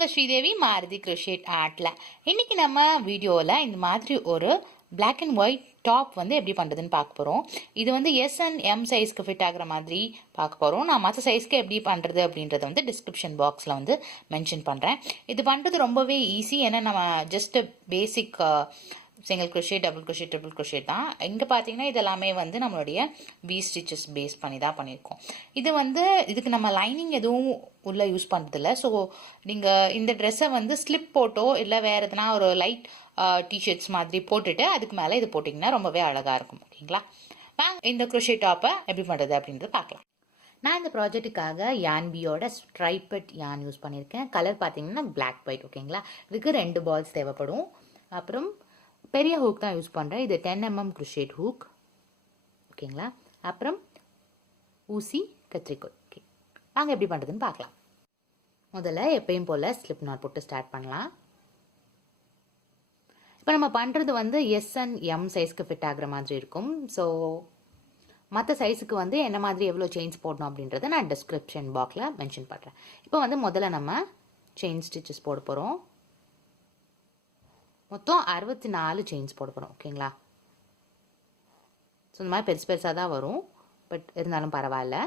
உங்கள் ஸ்ரீதேவி மாருதி crochet ஆர்ட்டில் இன்றைக்கி நம்ம வீடியோவில் இந்த மாதிரி ஒரு பிளாக் அண்ட் ஒயிட் டாப் வந்து எப்படி பண்ணுறதுன்னு பார்க்க போகிறோம். இது வந்து எஸ் அண்ட் எம் சைஸ்க்கு ஃபிட் ஆகிற மாதிரி பார்க்க போகிறோம். நான் மற்ற சைஸ்க்கு எப்படி பண்ணுறது அப்படின்றத வந்து டிஸ்கிரிப்ஷன் பாக்ஸில் வந்து மென்ஷன் பண்ணுறேன். இது பண்ணுறது ரொம்பவே ஈஸி. ஏன்னா நம்ம just basic single crochet double crochet triple crochet தான். இங்கே பார்த்தீங்கன்னா இதெல்லாமே வந்து நம்மளுடைய வி ஸ்டிச்சஸ் பேஸ் பண்ணி தான் பண்ணியிருக்கோம். இது வந்து இதுக்கு நம்ம லைனிங் எதுவும் உள்ளே யூஸ் பண்ணுறதில்ல. ஸோ நீங்கள் இந்த ட்ரெஸ்ஸை வந்து ஸ்லிப் போட்டோ இல்லை வேறு எதுனா ஒரு லைட் டிஷர்ட்ஸ் மாதிரி போட்டுட்டு அதுக்கு மேலே இது போட்டிங்கன்னா ரொம்பவே அழகாக இருக்கும். ஓகேங்களா? வாங்க இந்த crochet டாப்பை எப்படி பண்ணுறது அப்படின்றத பார்க்கலாம். நான் இந்த ப்ராஜெக்ட்டுக்காக யான்பியோட ஸ்ட்ரைப்பட் யான் யூஸ் பண்ணியிருக்கேன். கலர் பார்த்தீங்கன்னா பிளாக் ஒயிட். ஓகேங்களா? இதுக்கு 2 பால்ஸ் தேவைப்படும். அப்புறம் பெரிய ஹூக் தான் யூஸ் பண்ணுறேன். இது 10 mm crochet ஹூக். ஓகேங்களா? அப்புறம் ஊசி, கத்திரிக்கோல். ஓகே, வாங்க எப்படி பண்ணுறதுன்னு பார்க்கலாம். முதல்ல எப்பயும் போல் ஸ்லிப் நாட் போட்டு ஸ்டார்ட் பண்ணலாம். இப்போ நம்ம பண்ணுறது வந்து எஸ் அண்ட் எம் சைஸ்க்கு ஃபிட் ஆகிற மாதிரி இருக்கும். ஸோ மற்ற சைஸுக்கு வந்து என்ன மாதிரி எவ்வளோ செயின்ஸ் போடணும் அப்படின்றத நான் டிஸ்கிரிப்ஷன் பாக்ஸில் மென்ஷன் பண்ணுறேன். இப்போ வந்து முதல்ல நம்ம செயின் ஸ்டிச்சஸ் போட போகிறோம். மொத்தம் 64 செயின்ஸ் போட போகிறோம். ஓகேங்களா? ஸோ இந்த மாதிரி பெருசு பெருசாக தான் வரும், பட் இருந்தாலும் பரவாயில்ல.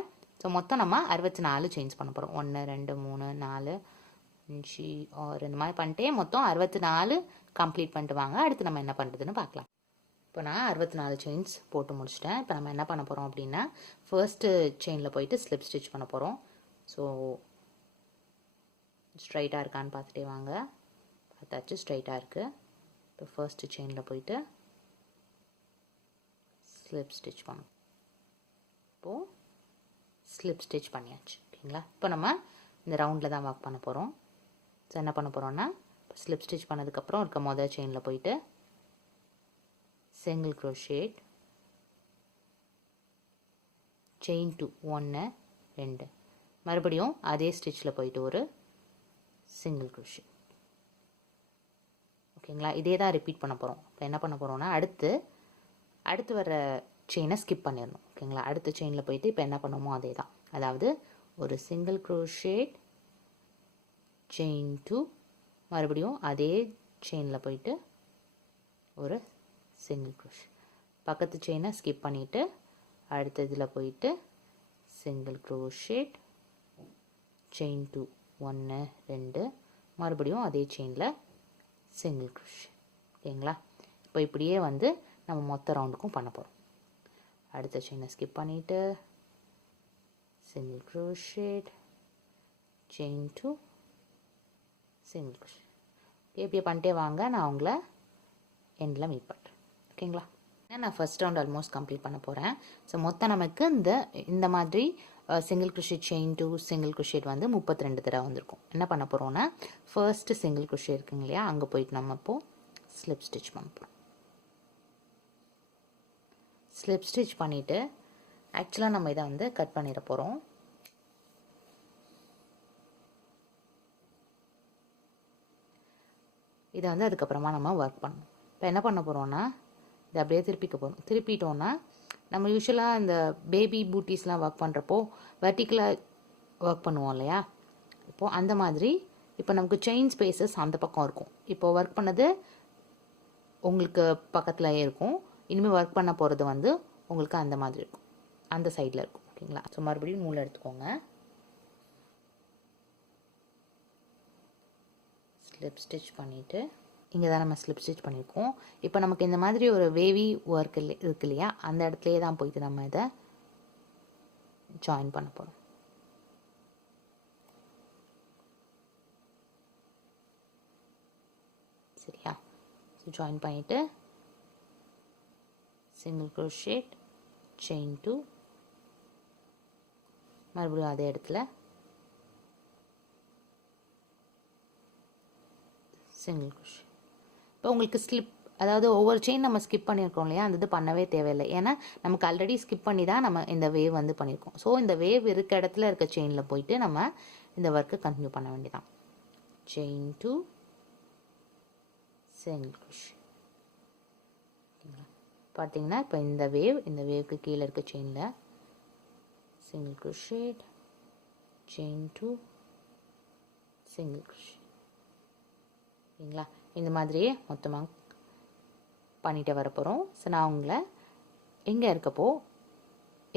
ஸோ மொத்தம் நம்ம 64 செயின்ஸ் பண்ண போகிறோம். 1 2 3 4 5 6 இந்த மாதிரி பண்ணிட்டே மொத்தம் 64 கம்ப்ளீட் பண்ணிட்டு வாங்க. அடுத்து நம்ம என்ன பண்ணுறதுன்னு பார்க்கலாம். இப்போ நான் 64 செயின்ஸ் போட்டு முடிச்சிட்டேன். இப்போ நம்ம என்ன பண்ண போகிறோம் அப்படின்னா, ஃபர்ஸ்ட்டு செயினில் போயிட்டு ஸ்லிப் ஸ்டிச் பண்ண போகிறோம். ஸோ ஸ்ட்ரைட்டாக இருக்கான்னு பார்த்துட்டே வாங்க. பார்த்தாச்சு, ஸ்ட்ரைட்டாக இருக்குது. இப்போ ஃபர்ஸ்ட்டு செயினில் போயிட்டு ஸ்லிப் ஸ்டிச் பண்ணணும். இப்போது ஸ்லிப் ஸ்டிச் பண்ணியாச்சு. ஓகேங்களா? இப்போ நம்ம இந்த ரவுண்டில் தான் ஒர்க் பண்ண போகிறோம். ஸோ என்ன பண்ண போகிறோன்னா, ஸ்லிப் ஸ்டிச் பண்ணதுக்கப்புறம் இருக்க மொதல் செயினில் போயிட்டு சிங்கிள் crochet, செயின் 2 1 2, மறுபடியும் அதே ஸ்டிச்சில் போயிட்டு ஒரு சிங்கிள் crochet. ஓகேங்களா? இதே தான் ரிப்பீட் பண்ண போகிறோம். இப்போ என்ன பண்ண போகிறோம்னா, அடுத்து வர செயினை ஸ்கிப் பண்ணிடணும். ஓகேங்களா? அடுத்த செயினில் போயிட்டு இப்போ என்ன பண்ணுமோ அதே தான். அதாவது ஒரு சிங்கிள் crochet, செயின் 2, மறுபடியும் அதே செயினில் போயிட்டு ஒரு சிங்கிள் crochet. பக்கத்து செயினை ஸ்கிப் பண்ணிவிட்டு அடுத்த இதில் போயிட்டு சிங்கிள் crochet, செயின் 2 1 2, மறுபடியும் அதே செயினில் சிங்கிள் crochet. ஓகேங்களா? இப்போ இப்படியே வந்து நம்ம மொத்த ரவுண்டுக்கும் பண்ண போகிறோம். அடுத்த செயினை ஸ்கிப் பண்ணிவிட்டு single crochet, chain 2, single crochet. இப்படியே பண்ணிட்டே வாங்க. நான் உங்களை எண்டில் மீட் பண்ணுறேன். ஓகேங்களா? நான் ஃபர்ஸ்ட் ரவுண்ட் ஆல்மோஸ்ட் கம்ப்ளீட் பண்ண போகிறேன். ஸோ மொத்தம் நமக்கு இந்த மாதிரி single crochet, chain 2, single crochet வந்து 32 தடவை வந்திருக்கும். என்ன பண்ண போகிறோன்னா, ஃபர்ஸ்ட்டு சிங்கிள் crochet இருக்குங்க இல்லையா, அங்கே போயிட்டு நம்ம இப்போது ஸ்லிப் ஸ்டிச் பண்ண போகிறோம். ஸ்லிப் ஸ்டிச் பண்ணிவிட்டு ஆக்சுவலாக நம்ம இதை வந்து கட் பண்ணிட போகிறோம். இதை வந்து அதுக்கப்புறமா நம்ம ஒர்க் பண்ணணும். இப்போ என்ன பண்ண போகிறோன்னா, இதை அப்படியே திருப்பிக்க போகிறோம். திருப்பிட்டோன்னா நம்ம யூஸ்வலாக இந்த பேபி பூட்டிஸ்லாம் ஒர்க் பண்ணுறப்போ வெர்டிக்கலாக ஒர்க் பண்ணுவோம் இல்லையா, இப்போது அந்த மாதிரி இப்போ நமக்கு செயின் ஸ்பேசஸ் அந்த பக்கம் இருக்கும். இப்போது ஒர்க் பண்ணது உங்களுக்கு பக்கத்துலேயே இருக்கும். இனிமேல் ஒர்க் பண்ண போகிறது வந்து உங்களுக்கு அந்த மாதிரி இருக்கும், அந்த சைடில் இருக்கும். ஓகேங்களா? ஸோ மறுபடியும் நூல் எடுத்துக்கோங்க. ஸ்லிப் ஸ்டிச் பண்ணிவிட்டு இங்கே தான் நம்ம ஸ்லிப் ஸ்டிச் பண்ணியிருக்கோம். இப்போ நமக்கு இந்த மாதிரி ஒரு வேவி ஒர்க் இருக்கு இல்லையா, அந்த இடத்துலையே தான் போயிட்டு நம்ம இதை ஜாயின் பண்ண போகிறோம். சரியா? ஸோ ஜாயின் பண்ணிவிட்டு சிங்கிள் crochet, செயின் 2, மறுபடியும் அதே இடத்துல சிங்கிள் crochet. இப்போ உங்களுக்கு ஸ்லிப், அதாவது ஒவ்வொரு செயின் நம்ம ஸ்கிப் பண்ணியிருக்கோம் இல்லையா, அந்த இது பண்ணவே தேவையில்லை. ஏன்னா நமக்கு ஆல்ரெடி ஸ்கிப் பண்ணி தான் நம்ம இந்த வேவ் வந்து பண்ணியிருக்கோம். ஸோ இந்த வேவ் இருக்க இடத்துல இருக்க செயினில் போயிட்டு நம்ம இந்த ஒர்க்கை கண்டினியூ பண்ண வேண்டியதான். Chain 2, single crochet. ஓகேங்களா? பார்த்தீங்கன்னா இப்போ இந்த வேவ்க்கு கீழே இருக்க செயினில் single crochet, chain 2, single crochet. ஓகேங்களா. இந்த மாதிரியே மொத்தமாக பண்ணிகிட்டே வர போகிறோம். ஸோ நான் உங்களை எங்கே இருக்கப்போ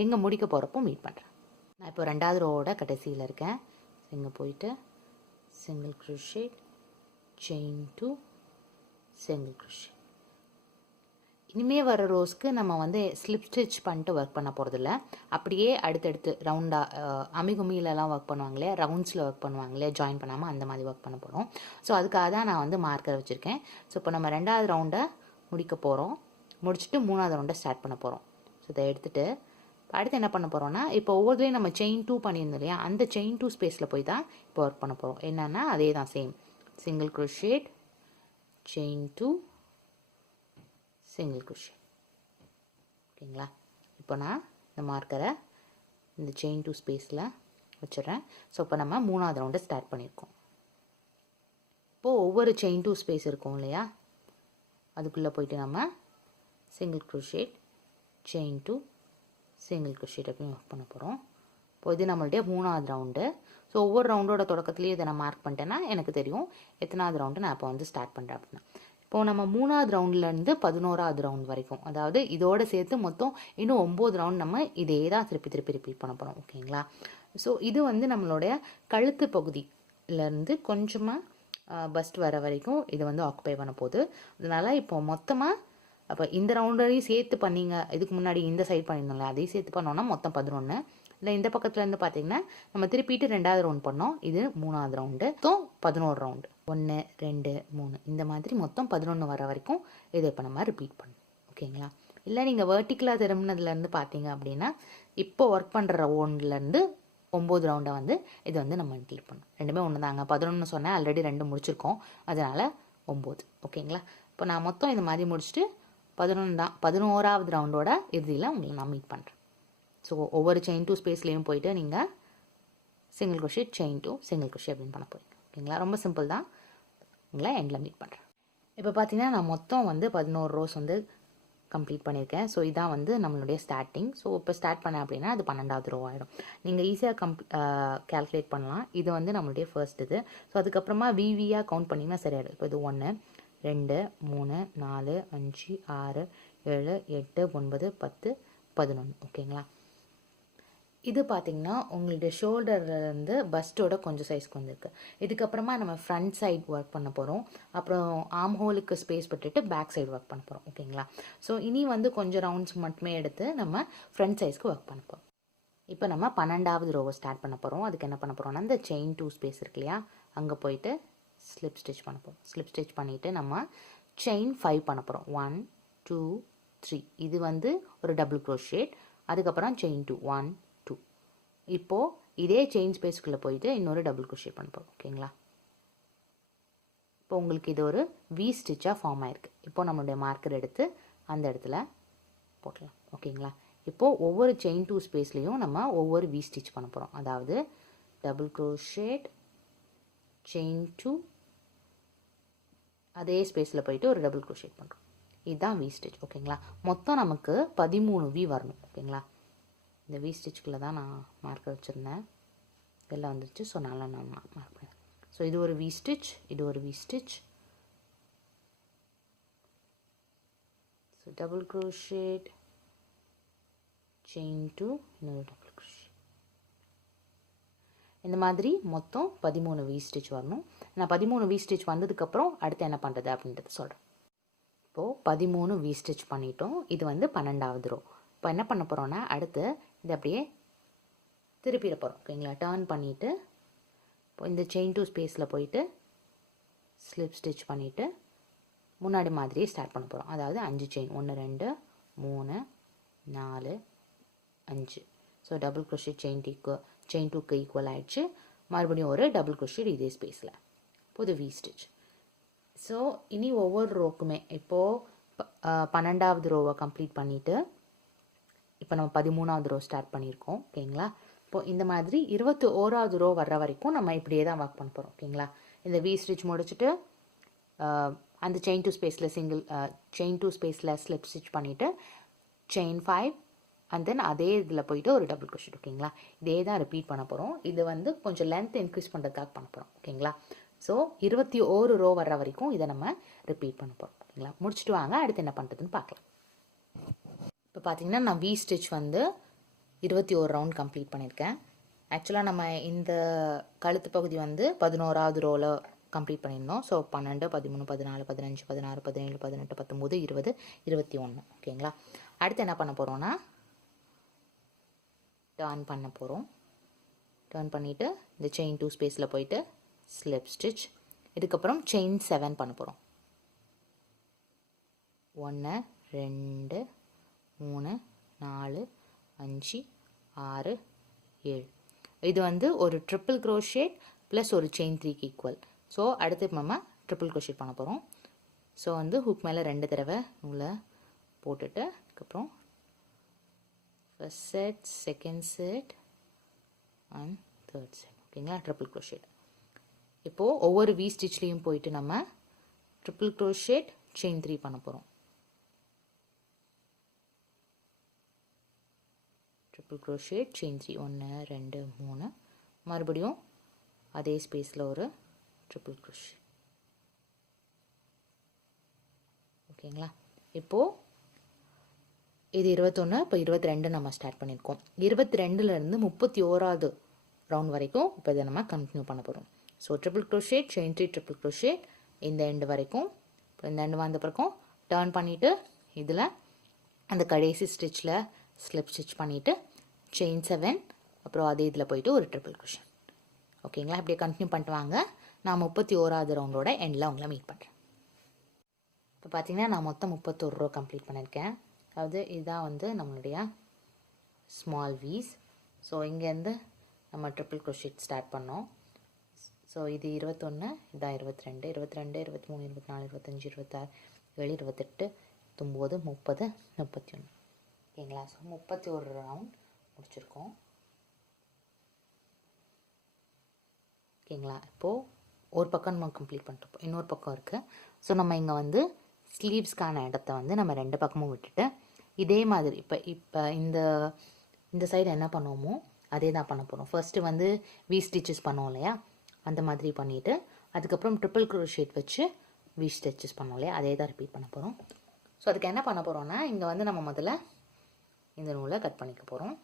எங்கே முடிக்க போகிறப்போ மீட் பண்ணுறேன். நான் இப்போ 2வது ரோவோட கடைசியில் இருக்கேன். இங்கே போயிட்டு single crochet, chain 2, single crochet. இனிமேல் வர ரோஸ்க்கு நம்ம வந்து ஸ்லிப் ஸ்டிச் பண்ணிட்டு ஒர்க் பண்ண போகிறதில்ல. அப்படியே அடுத்தடுத்து ரவுண்டாக அமிகுமிலெலாம் ஒர்க் பண்ணுவாங்களே, ரவுண்ட்ஸில் ஒர்க் பண்ணுவாங்களே, ஜாயின் பண்ணாமல் அந்த மாதிரி ஒர்க் பண்ண போகிறோம். ஸோ அதுக்காக தான் நான் வந்து மார்க்கர் வச்சுருக்கேன். ஸோ இப்போ நம்ம 2வது ரவுண்டை முடிக்க போகிறோம். முடிச்சுட்டு 3வது ரவுண்டை ஸ்டார்ட் பண்ண போகிறோம். ஸோ இதை எடுத்துகிட்டு அடுத்து என்ன பண்ண போகிறோன்னா, இப்போ ஒவ்வொருத்தையும் நம்ம செயின் 2 பண்ணியிருந்தோம் இல்லையா, அந்த செயின் 2 ஸ்பேஸில் போய் தான் இப்போ ஒர்க் பண்ண போகிறோம். என்னென்னா அதே தான் same single crochet, chain 2, single crochet. ஓகேங்களா. இப்போ நான் இந்த மார்க்கரை இந்த செயின் 2 ஸ்பேஸில் வச்சிடுறேன். ஸோ இப்போ நம்ம 3வது ரவுண்டை ஸ்டார்ட் பண்ணியிருக்கோம். இப்போது ஒவ்வொரு செயின் 2 ஸ்பேஸ் இருக்கும் இல்லையா, அதுக்குள்ளே போயிட்டு நம்ம single crochet, chain 2, single crochet அப்படின்னு ஒர்க் பண்ண போகிறோம். இப்போ இது நம்மளுடைய 3வது ரவுண்டு. ஸோ ஒவ்வொரு ரவுண்டோட தொடக்கத்துலேயும் இதை நான் மார்க் பண்ணிட்டேன்னா எனக்கு தெரியும் எத்தனாவது ரவுண்டு நான் இப்போ வந்து ஸ்டார்ட் பண்ணுறேன் அப்படின்னா. இப்போது நம்ம 3வது ரவுண்ட்லேருந்து 11வது ரவுண்ட் வரைக்கும், அதாவது இதோடு சேர்த்து மொத்தம் இன்னும் 9 ரவுண்ட் நம்ம இதே தான் திருப்பி ரிப்பீட் பண்ண போகிறோம். ஓகேங்களா. ஸோ இது வந்து நம்மளுடைய கழுத்து பகுதியிலேருந்து கொஞ்சமாக பஸ்ட் வர வரைக்கும் இது வந்து ஆக்குபை பண்ண போகுது. அதனால் இப்போ மொத்தமாக அப்போ இந்த ரவுண்டையும் சேர்த்து பண்ணிங்க, இதுக்கு முன்னாடி இந்த சைட் பண்ணியிருந்தோம்ல அதையும் சேர்த்து பண்ணோன்னா மொத்தம் 11. இல்லை இந்த பக்கத்துலேருந்து பார்த்தீங்கன்னா நம்ம திருப்பிட்டு 2வது ரவுண்ட் பண்ணோம், இது 3வது ரவுண்டு. மொத்தம் 11 ரவுண்டு, 1 2 3 இந்த மாதிரி மொத்தம் 11 வர வரைக்கும் இதை இப்போ நம்ம ரிப்பீட் பண்ணணும். ஓகேங்களா. இல்லை நீங்கள் வெர்டிக்கலாக திரும்பினதுலேருந்து பார்த்தீங்க அப்படின்னா இப்போ ஒர்க் பண்ணுற ரவுண்ட்லேருந்து 9 ரவுண்டை வந்து இது வந்து நம்ம இன்க்ளூட் பண்ணணும். ரெண்டுமே ஒன்று தாங்க. 11 சொன்னேன், ஆல்ரெடி 2 முடிச்சிருக்கோம், அதனால் 9. ஓகேங்களா. இப்போ நான் மொத்தம் இந்த மாதிரி முடிச்சுட்டு 11வது ரவுண்டோட இறுதியில் உங்களை நான் மீட் பண்ணுறேன். ஸோ ஒவ்வொரு செயின் 2 ஸ்பேஸ்லேயும் போயிட்டு நீங்கள் single crochet, chain 2, single crochet அப்படின்னு பண்ண போகிறீங்க. ஓகேங்களா. ரொம்ப சிம்பிள் தான். உங்களை எண்டில் மீட் பண்ணுறேன். இப்போ பார்த்தீங்கன்னா நான் மொத்தம் வந்து 11 ரோஸ் வந்து கம்ப்ளீட் பண்ணியிருக்கேன். ஸோ இதான் வந்து நம்மளுடைய ஸ்டார்டிங். ஸோ இப்போ ஸ்டார்ட் பண்ணேன் அப்படின்னா அது 12வது ரோ ஆகிடும். நீங்கள் ஈஸியாக கேல்குலேட் பண்ணலாம். இது வந்து நம்மளுடைய ஃபர்ஸ்ட் இது. ஸோ அதுக்கப்புறமா விவியாக கவுண்ட் பண்ணிங்கன்னா சரியாயிடும். இப்போ இது 1 2 3 4 5 6 7 8 9 10 11. ஓகேங்களா. இது பார்த்திங்கன்னா உங்களுடைய ஷோல்டர்லேருந்து பஸ்ட்டோட கொஞ்சம் சைஸ்க்கு வந்திருக்கு. இதுக்கப்புறமா நம்ம ஃப்ரண்ட் சைட் ஒர்க் பண்ண போகிறோம். அப்புறம் ஆர்ம் ஹோலுக்கு ஸ்பேஸ் விட்டுட்டு பேக் சைடு ஒர்க் பண்ண போகிறோம். ஓகேங்களா. ஸோ இனி வந்து கொஞ்சம் ரவுண்ட்ஸ் மட்டுமே எடுத்து நம்ம ஃப்ரண்ட் சைஸ்க்கு ஒர்க் பண்ண போகிறோம். இப்போ நம்ம 12வது ரோவை ஸ்டார்ட் பண்ண போகிறோம். அதுக்கு என்ன பண்ண போகிறோம்னா இந்த செயின் 2 ஸ்பேஸ் இருக்கு இல்லையா, அங்கே போயிட்டு ஸ்லிப் ஸ்டிச் பண்ண போகிறோம். ஸ்லிப் ஸ்டிச் பண்ணிவிட்டு நம்ம செயின் 5 பண்ண போகிறோம். 1 2 3 இது வந்து ஒரு டபுள் crochet. அதுக்கப்புறம் செயின் 2 1 2. இப்போது இதே செயின் ஸ்பேஸ்க்குள்ளே போயிட்டு இன்னொரு டபுள் crochet பண்ண போகிறோம். ஓகேங்களா. இப்போ உங்களுக்கு இது ஒரு வி ஸ்டிச்சாக ஃபார்ம் ஆயிருக்கு. இப்போது நம்மளுடைய மார்க்கர் எடுத்து அந்த இடத்துல போட்டலாம். ஓகேங்களா. இப்போது ஒவ்வொரு செயின் 2 ஸ்பேஸ்லேயும் நம்ம ஒவ்வொரு வி ஸ்டிச் பண்ண போகிறோம். அதாவது டபுள் crochet, செயின் 2, அதே ஸ்பேஸில் போயிட்டு ஒரு டபுள் crochet பண்ணுறோம். இதுதான் வி ஸ்டிச். ஓகேங்களா. மொத்தம் நமக்கு 13 வி வரணும். ஓகேங்களா. இந்த வி ஸ்டிச்சுக்குள்ளே தான் நான் மார்க்கர் வச்சுருந்தேன், வெளில வந்துருச்சு. ஸோ நல்லா நான் மார்க் பண்ணேன். ஸோ இது ஒரு வி ஸ்டிச், இது ஒரு V stitch. So double crochet, chain 2, இன்னொரு டபுள் crochet. இந்த மாதிரி மொத்தம் 13 வி ஸ்டிச் வரணும். நான் 13 வி ஸ்டிச் வந்ததுக்கப்புறம் அடுத்து என்ன பண்ணுறது அப்படின்றத சொல்கிறேன். இப்போது 13 வி ஸ்டிச் பண்ணிட்டோம். இது வந்து 12வது ரோ. இப்போ என்ன பண்ண போகிறோன்னா அடுத்து இது அப்படியே திருப்பிட போகிறோம். ஓகேங்களா. டர்ன் பண்ணிவிட்டு இப்போ இந்த செயின் 2 ஸ்பேஸில் போயிட்டு ஸ்லிப் ஸ்டிச் பண்ணிவிட்டு முன்னாடி மாதிரியே ஸ்டார்ட் பண்ண போகிறோம். அதாவது 5 chain, 1 2 3 4 5. So double crochet chain 2க்கு ஈக்குவல் ஆகிடுச்சு. மறுபடியும் ஒரு டபுள் crochet இதே ஸ்பேஸில். இப்போது வி ஸ்டிச். ஸோ இனி ஒவ்வொரு ரோக்குமே இப்போது 12வது ரோவை கம்ப்ளீட் பண்ணிவிட்டு இப்போ நம்ம 13வது ரோ ஸ்டார்ட் பண்ணியிருக்கோம். ஓகேங்களா. இப்போது இந்த மாதிரி 21வது ரோ வர்ற வரைக்கும் நம்ம இப்படியே தான் ஒர்க் பண்ண போகிறோம். ஓகேங்களா. இந்த வி ஸ்டிச் முடிச்சுட்டு அந்த செயின் 2 ஸ்பேஸில் செயின் 2 ஸ்பேஸில் ஸ்லிப் ஸ்டிச் பண்ணிவிட்டு செயின் 5 அண்ட் தென் அதே இதில் போயிட்டு ஒரு டபுள் crochet. ஓகேங்களா. இதே தான் ரிப்பீட் பண்ண போகிறோம். இது வந்து கொஞ்சம் லென்த் இன்க்ரீஸ் பண்ணுறதுக்காக பண்ண போகிறோம். ஓகேங்களா. ஸோ 21 ரோ வர்ற வரைக்கும் இதை நம்ம ரிப்பீட் பண்ண போகிறோம். ஓகேங்களா? முடிச்சுட்டு வாங்க அடுத்து என்ன பண்ணுறதுன்னு பார்க்கலாம். இப்போ பார்த்தீங்கன்னா நான் வி ஸ்டிச் வந்து 21 ரவுண்ட் கம்ப்ளீட் பண்ணியிருக்கேன். ஆக்சுவலாக நம்ம இந்த கழுத்து பகுதி வந்து 11வது ரோவில் கம்ப்ளீட் பண்ணியிருந்தோம். ஸோ 12, 13, 14, 15, 16, 17, 18, 19, 20, 21. ஓகேங்களா? அடுத்து என்ன பண்ண போகிறோன்னா டர்ன் பண்ண போகிறோம். டர்ன் பண்ணிவிட்டு இந்த செயின் 2 ஸ்பேஸில் போயிட்டு ஸ்லிப் ஸ்டிச். இதுக்கப்புறம் செயின் 7 பண்ண போகிறோம். 1 2 3 4 5 6 7. இது வந்து ஒரு ட்ரிப்பிள் க்ரோஷேட் ப்ளஸ் ஒரு செயின் 3க்கு ஈக்குவல். ஸோ அடுத்து நம்ம ட்ரிப்பிள் க்ரோஷேட் பண்ண போகிறோம். ஸோ வந்து ஹுக் மேலே 2 தடவை நூலை போட்டுட்டு அதுக்கப்புறம் first set, second set and third set. ஓகேங்களா? Triple crochet. இப்போது ஒவ்வொரு வி ஸ்டிச்லேயும் போயிட்டு நம்ம ட்ரிப்பிள் க்ரோஷேட் செயின் 3 பண்ண போகிறோம். Triple crochet chain 3 1 2 3. மறுபடியும் அதே ஸ்பேஸில் ஒரு ட்ரிப்பிள் க்ரோஷேட். ஓகேங்களா? இப்போது இது 21, இப்போ 22 நம்ம ஸ்டார்ட் பண்ணியிருக்கோம். 22லேருந்து 31வது ரவுண்ட் வரைக்கும் இப்போ இதை நம்ம கண்டினியூ பண்ண போகிறோம். So triple crochet chain 3 triple crochet இந்த எண்டு வரைக்கும். இப்போ இந்த எண்டு வந்த பிறக்கும் டர்ன் பண்ணிவிட்டு இதில் அந்த கடைசி ஸ்டிச்சில் ஸ்லிப் ஸ்டிச் பண்ணிவிட்டு செயின் 7 அப்புறம் அதே இதில் போயிட்டு ஒரு ட்ரிப்பிள் க்ரோஷேட். ஓகேங்களா? இப்படியே கண்டினியூ பண்ணிட்டு வாங்க. நான் 31வது ரவுண்டோட எண்டில் உங்களை மீட் பண்ணுறேன். இப்போ பார்த்தீங்கன்னா நான் மொத்தம் 31 ரோ கம்ப்ளீட் பண்ணியிருக்கேன். அதாவது இதுதான் வந்து நம்மளுடைய ஸ்மால் வீஸ். ஸோ இங்கேருந்து நம்ம ட்ரிப்பிள் க்ரோஷேட் ஸ்டார்ட் பண்ணோம். ஸோ இது 21, இதான் 22, 22, 23, 24, 25, 26, 27, 28, 29, 30, 31. ஓகேங்களா? ஸோ 31 ரவுண்ட் முடிச்சிருக்கோம். ஓகேங்களா? இப்போது ஒரு பக்கம் நம்ம கம்ப்ளீட் பண்ணிட்டுருப்போம், இன்னொரு பக்கம் இருக்குது. ஸோ நம்ம இங்கே வந்து ஸ்லீவ்ஸ்க்கான இடத்த வந்து நம்ம 2 பக்கமும் விட்டுட்டு இதே மாதிரி இப்போ இந்த சைடு என்ன பண்ணுவோமோ அதே தான் பண்ண போகிறோம். ஃபர்ஸ்ட்டு வந்து வி ஸ்டிச்சஸ் பண்ணுவோம் இல்லையா, அந்த மாதிரி பண்ணிவிட்டு அதுக்கப்புறம் ட்ரிப்பிள் க்ரோஷேட் வச்சு வி ஸ்டிச்சஸ் பண்ணுவோம் இல்லையா, அதே தான் ரிப்பீட் பண்ண போகிறோம். ஸோ அதுக்கு என்ன பண்ண போகிறோன்னா இங்கே வந்து நம்ம முதல்ல இந்த நூலை கட் பண்ணிக்க போகிறோம்.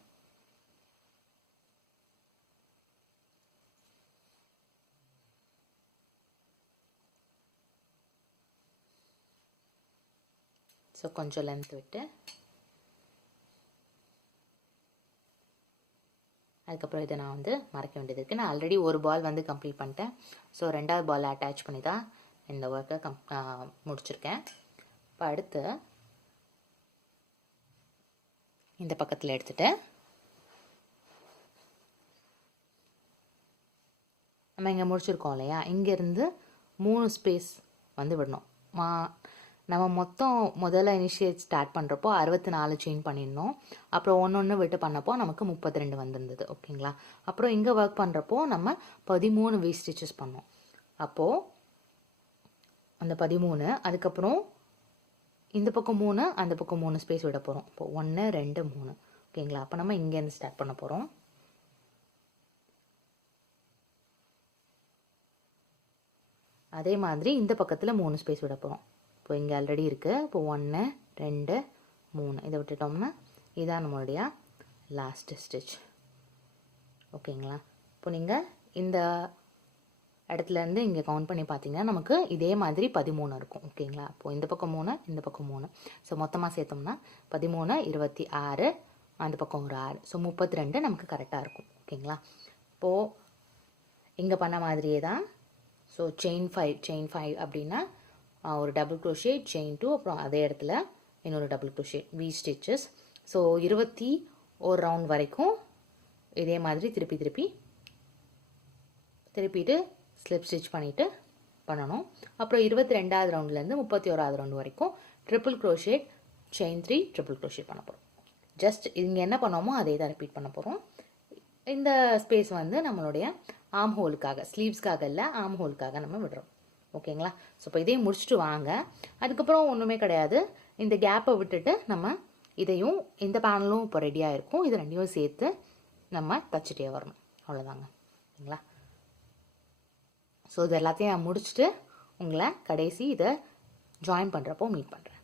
ஸோ கொஞ்சம் லென்த் விட்டு அதுக்கப்புறம் இதை நான் வந்து மறைக்க வேண்டியது இருக்குது. நான் ஆல்ரெடி ஒரு பால் வந்து கம்ப்ளீட் பண்ணிட்டேன். ஸோ 2வது பால் அட்டாச் பண்ணி தான் இந்த ஒர்க்கை முடிச்சிருக்கேன். இப்போ அடுத்து இந்த பக்கத்தில் எடுத்துகிட்டு நம்ம இங்கே முடிச்சிருக்கோம் இல்லையா, இங்கேருந்து 3 ஸ்பேஸ் வந்து விடணும். நம்ம மொத்தம் முதல்ல இனிஷியேட் ஸ்டார்ட் பண்ணுறப்போ 64 செயின் பண்ணியிருந்தோம். அப்புறம் ஒன்று விட்டு பண்ணப்போ நமக்கு 32 வந்திருந்தது. ஓகேங்களா? அப்புறம் இங்கே ஒர்க் பண்ணுறப்போ நம்ம 13 வி ஸ்டிச்சஸ் பண்ணோம். அப்போது அந்த 13, அதுக்கப்புறம் இந்த பக்கம் 3, அந்த பக்கம் 3 ஸ்பேஸ் விட போகிறோம். இப்போ 1 2 3. ஓகேங்களா? அப்போ நம்ம இங்கேருந்து ஸ்டார்ட் பண்ண போகிறோம். அதே மாதிரி இந்த பக்கத்தில் 3 ஸ்பேஸ் விட போகிறோம். இப்போ இங்கே ஆல்ரெடி இருக்குது. இப்போ 1 2 3 இதை விட்டுட்டோம்னா இதுதான் நம்மளுடைய லாஸ்ட் ஸ்டிச். ஓகேங்களா? இப்போ நீங்கள் இந்த இடத்துலேருந்து இங்கே கவுண்ட் பண்ணி பார்த்தீங்கன்னா நமக்கு இதே மாதிரி 13 இருக்கும். ஓகேங்களா? இப்போது இந்த பக்கம் 3, இந்த பக்கம் 3. ஸோ மொத்தமாக சேர்த்தோம்னா 13 26, அந்த பக்கம் ஒரு 6. ஸோ 32 நமக்கு கரெக்டாக இருக்கும். ஓகேங்களா? இப்போது இங்கே பண்ண மாதிரியே தான். ஸோ செயின் 5 அப்படின்னா ஒரு டபுள் க்ரோஷேட் செயின் 2, அப்புறம் அதே இடத்துல இன்னொரு double crochet V stitches. So 21 round வரைக்கும் இதே மாதிரி திருப்பிட்டு ஸ்லிப் ஸ்டிச் பண்ணிவிட்டு பண்ணணும். அப்புறம் 22வது ரவுண்ட்லேருந்து 31வது ரவுண்ட் வரைக்கும் triple crochet chain 3 triple crochet பண்ண போகிறோம். ஜஸ்ட் இங்கே என்ன பண்ணோமோ அதே தான் ரிப்பீட் பண்ண போகிறோம். இந்த ஸ்பேஸ் வந்து நம்மளுடைய ஆர்ம் ஹோலுக்காக, ஸ்லீவ்ஸ்க்காக இல்லை, ஆர்ம் ஹோலுக்காக நம்ம விடுறோம். ஓகேங்களா? ஸோ இப்போ இதையும் முடிச்சுட்டு வாங்க. அதுக்கப்புறம் ஒன்றுமே கிடையாது, இந்த கேப்பை விட்டுட்டு நம்ம இதையும் இந்த பேனலும் இப்போ ரெடியாக இருக்கும். இது ரெண்டையும் சேர்த்து நம்ம தச்சுட்டே வரணும். அவ்வளோதாங்க. ஓகேங்களா? ஸோ இது எல்லாத்தையும் நான் முடிச்சுட்டு உங்களை கடைசி இதை ஜாயின் பண்ணுறப்போ மீட் பண்ணுறேன்.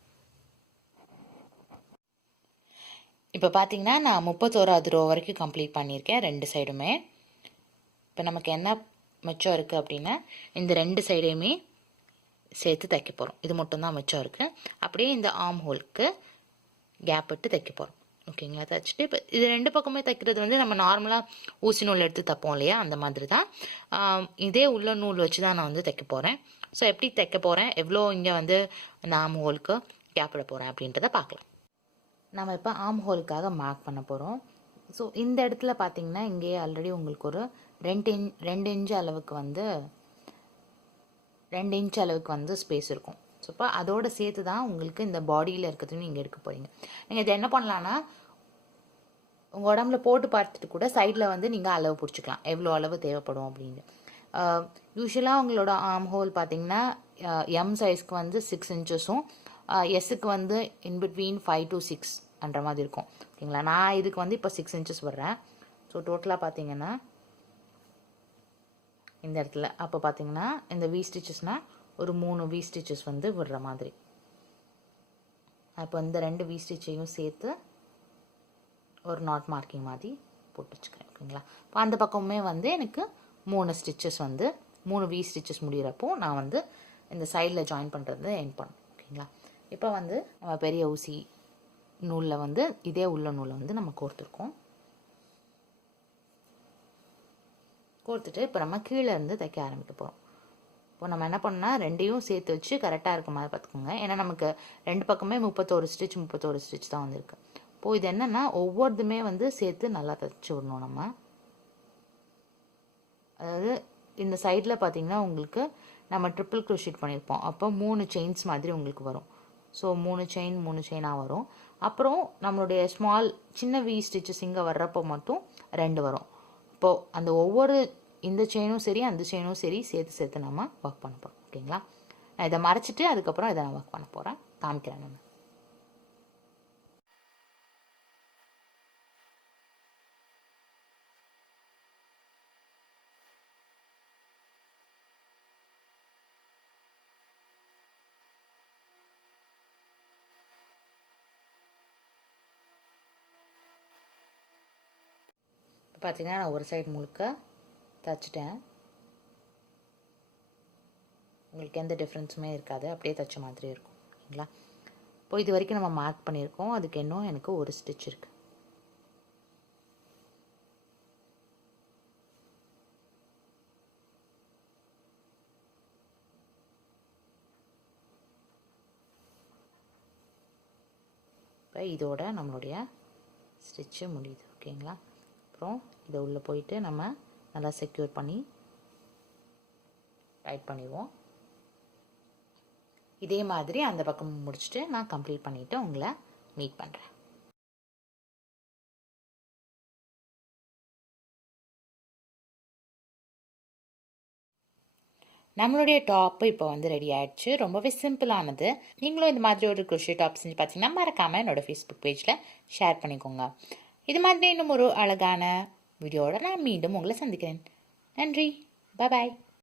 இப்போ பார்த்தீங்கன்னா நான் 31வது ரோ வரைக்கும் கம்ப்ளீட் பண்ணியிருக்கேன் 2 சைடுமே. இப்போ நமக்கு என்ன மிச்சம் இருக்குது அப்படின்னா இந்த 2 சைடையுமே சேர்த்து தைக்க போகிறோம். இது மட்டும்தான் மிச்சம் இருக்குது. அப்படியே இந்த ஆர்ம் ஹோலுக்கு கேப் விட்டு தைக்க போகிறோம். ஓகேங்களா? தைச்சிட்டு இப்போ இது 2 பக்கமே தைக்கிறது வந்து நம்ம நார்மலாக ஊசி நூல் எடுத்து தைப்போம் இல்லையா, அந்த மாதிரி தான். இதே உள்ள நூல் வச்சு தான் நான் வந்து தைக்க போகிறேன். ஸோ எப்படி தைக்க போகிறேன், எவ்வளோ இங்கே வந்து இந்த ஆர்ம் ஹோலுக்கு கேப் விட போகிறேன் அப்படின்றத பார்க்கலாம். நம்ம இப்போ ஆர்ம் ஹோலுக்காக மார்க் பண்ண போகிறோம். ஸோ இந்த இடத்துல பார்த்தீங்கன்னா இங்கேயே ஆல்ரெடி உங்களுக்கு ஒரு 2 இன்ச் அளவுக்கு வந்து 2 இன்ச் அளவுக்கு வந்து ஸ்பேஸ் இருக்கும். ஸோ இப்போ அதோடு சேர்த்து தான் உங்களுக்கு இந்த பாடியில் இருக்கிறதுன்னு நீங்கள் எடுக்க போகிறீங்க. நீங்கள் இதை என்ன பண்ணலான்னா உங்கள் உடம்புல போட்டு பார்த்துட்டு கூட சைடில் வந்து நீங்கள் அளவு பிடிச்சிக்கலாம், எவ்வளோ அளவு தேவைப்படும் அப்படின்னு. யூஸ்வலாக உங்களோட ஆர்ம் ஹோல் பார்த்தீங்கன்னா எம் சைஸ்க்கு வந்து 6 இன்ச்சஸும் எஸ்ஸுக்கு வந்து இன்பிட்வீன் 5 to 6 அந்த மாதிரி இருக்கும். ஓகேங்களா? நான் இதுக்கு வந்து இப்போ 6 இன்ச்சஸ் வர்றேன். ஸோ டோட்டலாக பார்த்தீங்கன்னா இந்த இடத்துல அப்போ பார்த்தீங்கன்னா இந்த வி ஸ்டிச்சஸ்னால் ஒரு 3 வி ஸ்டிச்சஸ் வந்து விடுற மாதிரி. அப்போ இந்த 2 வி ஸ்டிச்சையும் சேர்த்து ஒரு நாட் மார்க்கிங் மாதிரி போட்டு வச்சுக்கிறேன். ஓகேங்களா? இப்போ அந்த பக்கமுமே வந்து எனக்கு 3 ஸ்டிச்சஸ் வந்து 3 வி ஸ்டிச்சஸ் முடிகிறப்போ நான் வந்து இந்த சைடில் ஜாயின் பண்ணுறது எண்ட் பண்ணணும். ஓகேங்களா? இப்போ வந்து நம்ம பெரிய ஊசி நூலில் வந்து இதே உள்ள நூலை வந்து நம்ம கோர்த்துருக்கோம். கோர்த்துட்டு இப்போ நம்ம கீழே இருந்து தைக்க ஆரம்பிக்க போகிறோம். இப்போ நம்ம என்ன பண்ணால் 2யும் சேர்த்து வச்சு கரெக்டாக இருக்க மாதிரி பார்த்துக்கோங்க. ஏன்னா நமக்கு 2 பக்கமே 31 ஸ்டிச் தான் வந்திருக்கு. இப்போது இது என்னென்னா ஒவ்வொருதுமே வந்து சேர்த்து நல்லா தைச்சி விடணும் நம்ம. அதாவது இந்த சைடில் பார்த்திங்கன்னா உங்களுக்கு நம்ம ட்ரிபிள் க்ரோஷெட் பண்ணியிருப்போம். அப்போ 3 செயின்ஸ் மாதிரி உங்களுக்கு வரும். ஸோ 3 செயினாக வரும். அப்புறம் நம்மளுடைய சின்ன வி ஸ்டிச்சஸ் இங்கே வர்றப்போ மட்டும் 2 வரும். இப்போது அந்த ஒவ்வொரு இந்த செயினும் சரி அந்த செயினும் சரி சேர்த்து நம்ம ஒர்க் பண்ண போகிறோம். ஓகேங்களா? நான் இதை மறைச்சிட்டு அதுக்கப்புறம் இதை நான் ஒர்க் பண்ண போகிறேன், காமிக்கிறேன் நான். பார்த்தீங்கன்னா நான் ஒரு சைடு முழுக்க தைச்சிட்டேன். உங்களுக்கு எந்த டிஃப்ரென்ஸுமே இருக்காது, அப்படியே தைச்ச மாதிரி இருக்கும். ஓகேங்களா? இப்போ இது வரைக்கும் நம்ம மார்க் பண்ணியிருக்கோம். அதுக்கு இன்னும் எனக்கு ஒரு ஸ்டிச் இருக்குது. இப்போ இதோட நம்மளுடைய ஸ்டிச்சு முடியுது. ஓகேங்களா? அப்புறம் இதை உள்ளே போயிட்டு நம்ம நல்லா செக்யூர் பண்ணி டைட் பண்ணிடுவோம். இதே மாதிரி அந்த பக்கம் முடிச்சுட்டு நான் கம்ப்ளீட் பண்ணிவிட்டு உங்களை மீட் பண்ணுறேன். நம்மளுடைய டாப்பு இப்போ வந்து ரெடி ஆகிடுச்சு. ரொம்பவே சிம்பிளானது. நீங்களும் இந்த மாதிரி ஒரு crochet டாப் செஞ்சு பார்த்தீங்கன்னா மறக்காமல் என்னோடய ஃபேஸ்புக் பேஜில் ஷேர் பண்ணிக்கோங்க. இது மாதிரி இன்னும் ஒரு அழகான வீடியோவோட நான் மீண்டும் உங்களை சந்திக்கிறேன். நன்றி. பாய்.